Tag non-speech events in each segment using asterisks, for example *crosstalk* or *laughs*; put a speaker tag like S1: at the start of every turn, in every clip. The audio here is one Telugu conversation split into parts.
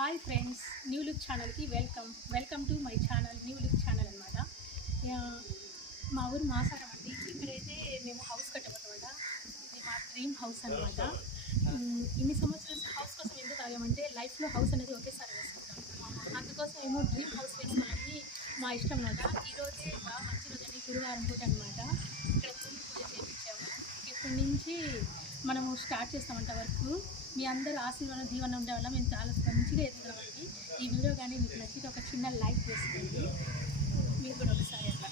S1: హాయ్ ఫ్రెండ్స్ న్యూ లుక్ ఛానల్కి welcome welcome to my channel new look channel అనమాట మా ఊరు మాసారం అండి. ఇక్కడైతే మేము హౌస్ కట్టబోతామట ఇది మా డ్రీమ్ హౌస్ అనమాట ఇన్ని సంవత్సరాలు హౌస్ కోసం ఎందుకు ఆగామంటే లైఫ్లో హౌస్ అనేది ఒకేసారి వేసుకుంటాం. అందుకోసం ఏమో డ్రీమ్ హౌస్ వేసుకోవాలని మా ఇష్టం అనమాట ఈరోజే బాగా మంచి రోజు అని గురువారం పూట అనమాట ఇక్కడ పూజ చేయించాము ఇప్పటి నుంచి మనము స్టార్ట్ చేస్తామంట వర్క్. మీ అందరూ ఆశీర్వాదం దీవెన ఉండడం వల్ల మేము చాలా మంచిగా ఎదుగుతామండి ఈ వీడియో కానీ మీకు నచ్చితే ఒక చిన్న లైక్ చేసుకోండి మీరు కూడా ఒకసారి అట్లా.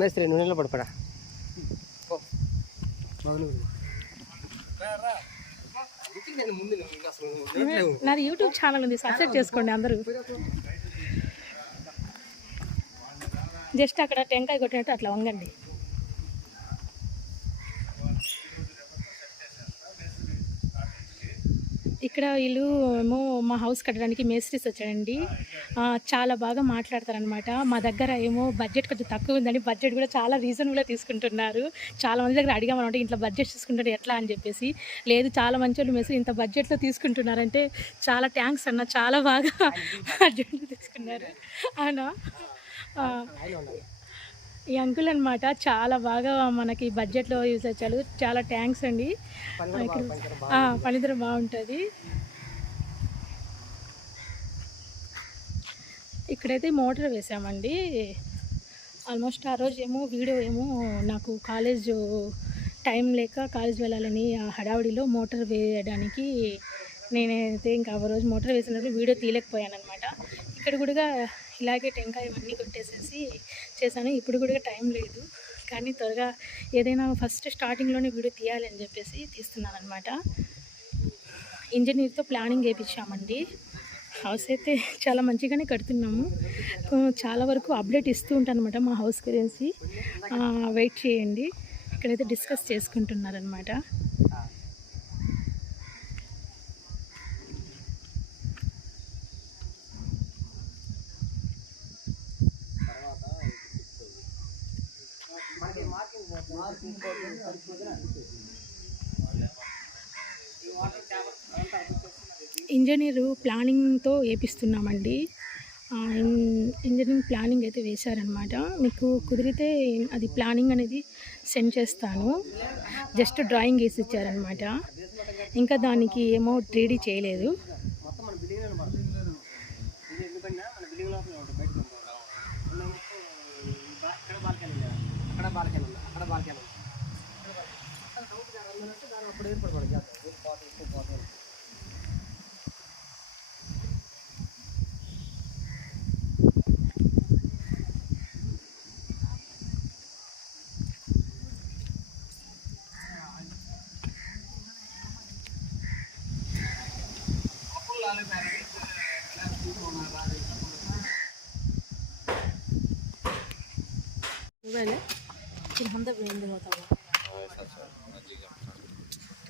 S2: మేస్త్రి నువ్వు నిలబడపడా
S1: నాది యూట్యూబ్ ఛానల్ ఉంది సబ్స్క్రైబ్ చేసుకోండి అందరూ. జస్ట్ అక్కడ టెంకాయ కొట్టినట్టు అట్లా వంగండి. ఇక్కడ వీళ్ళు ఏమో మా హౌస్ కట్టడానికి మేస్త్రీస్ వచ్చాడండి చాలా బాగా మాట్లాడతారనమాట మా దగ్గర ఏమో బడ్జెట్ కొంచెం తక్కువ ఉందని బడ్జెట్ కూడా చాలా రీజనబుల్గా తీసుకుంటున్నారు. చాలా మంది దగ్గర అడిగామన్నమాట ఇంట్లో బడ్జెట్ తీసుకుంటారు ఎట్లా? అని చెప్పేసి. లేదు చాలా మంచి వాళ్ళు మేస్త్రి ఇంత బడ్జెట్లో తీసుకుంటున్నారంటే చాలా థ్యాంక్స్ అన్న చాలా బాగా *laughs* బడ్జెట్లో తీసుకున్నారు. అవునా? ఈ అంకుల్ అనమాట చాలా బాగా మనకి బడ్జెట్లో యూజ్ వచ్చారు చాలా థ్యాంక్స్ అండి. ఇక్కడ పనితీరు బాగుంటుంది. ఇక్కడైతే మోటార్ వేసామండి. ఆల్మోస్ట్ ఆ రోజు ఏమో వీడియో ఏమో నాకు కాలేజ్ టైం లేక కాలేజ్ వెళ్ళాలని ఆ హడావిడిలో మోటార్ వేయడానికి నేనైతే ఇంకా ఆ రోజు మోటార్ వేసినప్పుడు వీడియో తీయలేకపోయాను అనమాట ఇక్కడ కూడా ఇలాగే టెంకాయ ఇవన్నీ కొట్టేసేసి చేశాను. ఇప్పుడు కూడా టైం లేదు. కానీ త్వరగా ఏదైనా ఫస్ట్ స్టార్టింగ్లోనే వీడియో తీయాలి అని చెప్పేసి తీస్తున్నాను అనమాట ఇంజనీర్తో ప్లానింగ్ వేయించామండి హౌస్ అయితే చాలా మంచిగానే కడుతున్నాము. చాలా వరకు అప్డేట్ ఇస్తూ ఉంటాను అనమాట మా హౌస్ గురించి. వెయిట్ చేయండి. ఇక్కడైతే డిస్కస్ చేసుకుంటున్నారనమాట ఇంజనీరు ప్లానింగ్తో వేపిస్తున్నామండి. ఇంజనీరింగ్ ప్లానింగ్ అయితే వేశారనమాట. మీకు కుదిరితే అది ప్లానింగ్ అనేది సెండ్ చేస్తాను. జస్ట్ డ్రాయింగ్ వేసి ఇచ్చారనమాట. ఇంకా దానికి ఏమో త్రీడీ చేయలేదు.
S2: कपड़े पर बढ़ जाते हैं। एक बात उसको बादल पहले
S1: फिर हम तो होता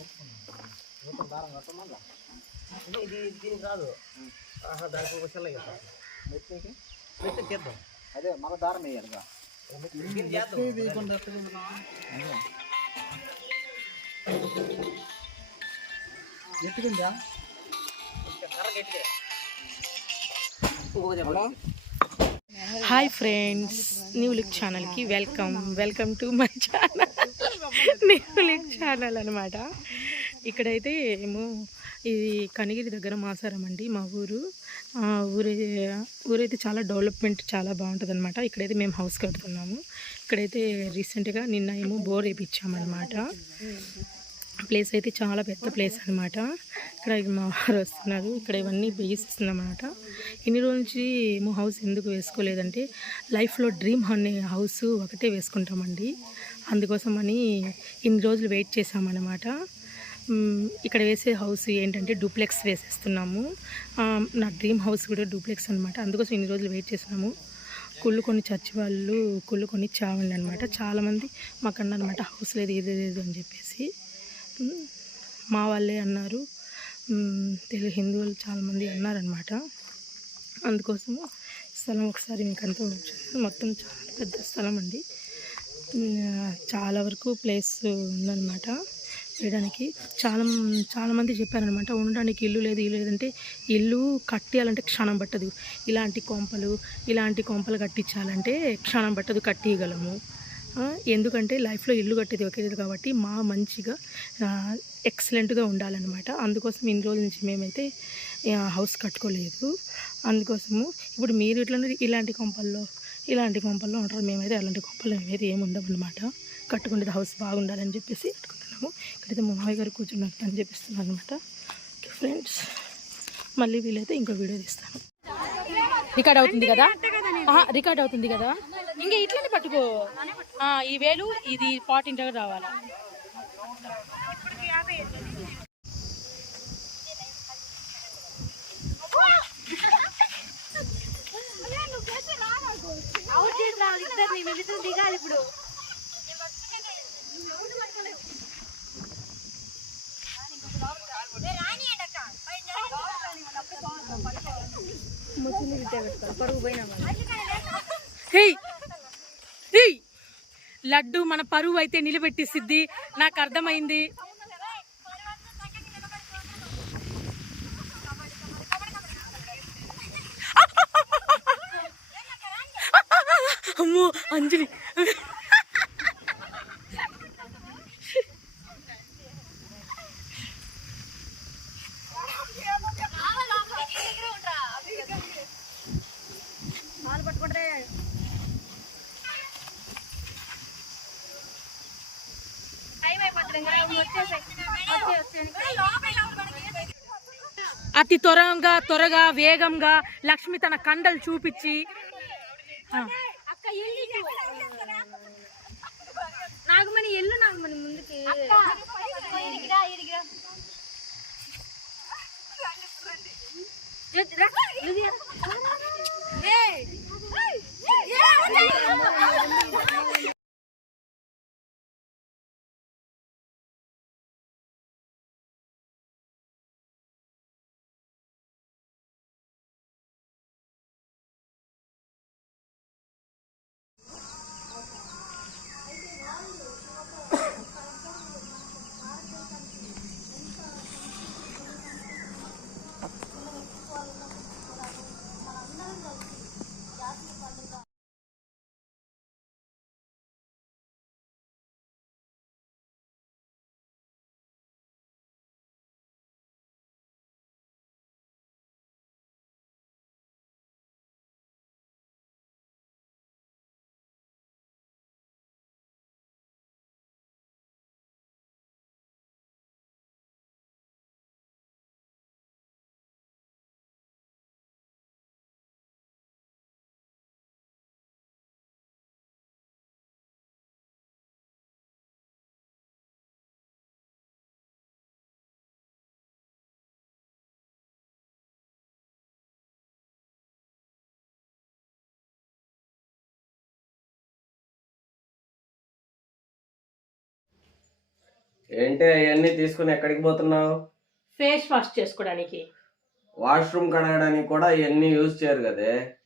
S1: అవుతావా
S2: దారం కట్టమల్లా అంటే ఇది దీనికి రాదు ఆహా దానికి ఒక సెల్ల కదా మెట్లకి మెట్లకి తీద్దాం అదే మన దారం వేయాలి ఎత్తుకుందా
S1: హాయ్ ఫ్రెండ్స్ న్యూ లుక్ ఛానల్కి welcome. Welcome to my channel. New channel అనమాట ఇక్కడైతే ఏమో ఇది కనిగిరి దగ్గర మాసారం అండి మా ఊరు. ఊరే ఊరైతే చాలా డెవలప్మెంట్ చాలా బాగుంటుంది అనమాట ఇక్కడైతే మేము హౌస్ కడుతున్నాము. ఇక్కడైతే రీసెంట్గా నిన్న ఏమో బోర్ వేయించామన్నమాట ప్లేస్ అయితే చాలా పెద్ద ప్లేస్ అనమాట ఇక్కడ మా వారు వస్తున్నారు. ఇక్కడ ఇవన్నీ వేయిస్తున్నాం అనమాట ఇన్ని రోజుల నుంచి ఏమో హౌస్ ఎందుకు వేసుకోలేదంటే లైఫ్లో డ్రీమ్ అనే హౌస్ ఒకటే వేసుకుంటామండి. అందుకోసమని ఇన్ని రోజులు వెయిట్ చేసామన్నమాట ఇక్కడ వేసే హౌస్ ఏంటంటే డూప్లెక్స్ వేసేస్తున్నాము. నా డ్రీమ్ హౌస్ కూడా డూప్లెక్స్ అనమాట అందుకోసం ఇన్ని రోజులు వెయిట్ చేస్తున్నాము. కుళ్ళు కొన్ని చచ్చి వాళ్ళు కుళ్ళు కొన్ని చావండి అనమాట చాలామంది మాకు అన్నారనమాట హౌస్ లేదు ఏది లేదు అని చెప్పేసి. మా వాళ్ళే అన్నారు. తెలుగు హిందువులు చాలామంది అన్నారనమాట అందుకోసము స్థలం ఒకసారి మీకు అంతా మొత్తం చాలా పెద్ద స్థలం అండి. చాలా వరకు ప్లేస్ ఉందన్నమాట వేయడానికి. చాలా చాలామంది చెప్పారనమాట ఉండడానికి ఇల్లు లేదు ఇల్లు లేదంటే ఇల్లు కట్టేయాలంటే క్షణం పట్టదు. ఇలాంటి కొంపలు ఇలాంటి కొంపలు కట్టించాలంటే క్షణం పట్టదు కట్టియగలము. ఎందుకంటే లైఫ్లో ఇల్లు కట్టేది ఒకేది కాబట్టి మా మంచిగా ఎక్సలెంట్గా ఉండాలన్నమాట. అందుకోసం ఇన్ని రోజుల నుంచి మేమైతే హౌస్ కట్టుకోలేదు. అందుకోసము ఇప్పుడు మీరు ఇట్లా ఇలాంటి కొంపల్లో ఇలాంటి కొంపల్లో ఉంటారు. మేమైతే అలాంటి కొంపల్లో మేమైతే ఏమి ఉండమన్నమాట కట్టుకునేది హౌస్ బాగుండాలని చెప్పేసి కట్టుకుంటున్నాము. ఇక్కడైతే మా మామయ్య గారు కూర్చున్నట్టు పని చేపిస్తున్నాను అనమాట ఫ్రెండ్స్ మళ్ళీ వీలైతే ఇంకో వీడియో తీస్తాను. రికార్డ్ అవుతుంది కదా? రికార్డ్ అవుతుంది కదా? ఇంకా ఇట్లనే పట్టుకో. ఈ వేలు ఇది పాట్ ఇంటగా రావాలి హేయ్! హేయ్! లడ్డు మన పరువు అయితే నిలబెట్టిసిద్ది నాకు అర్థమైంది. అతి త్వరగా త్వరగా వేగంగా లక్ష్మి తన కండలు చూపించి
S3: నాగమణి ఎల్లు నాగమణి ముందుకి ఏ,
S2: ఏంటి అవన్నీ తీసుకుని ఎక్కడికి పోతున్నావు?
S1: ఫేస్ వాష్ చేసుకోవడానికి.
S2: వాష్రూమ్ కడగడానికి కూడా ఇవన్నీ యూజ్ చేయరు కదే.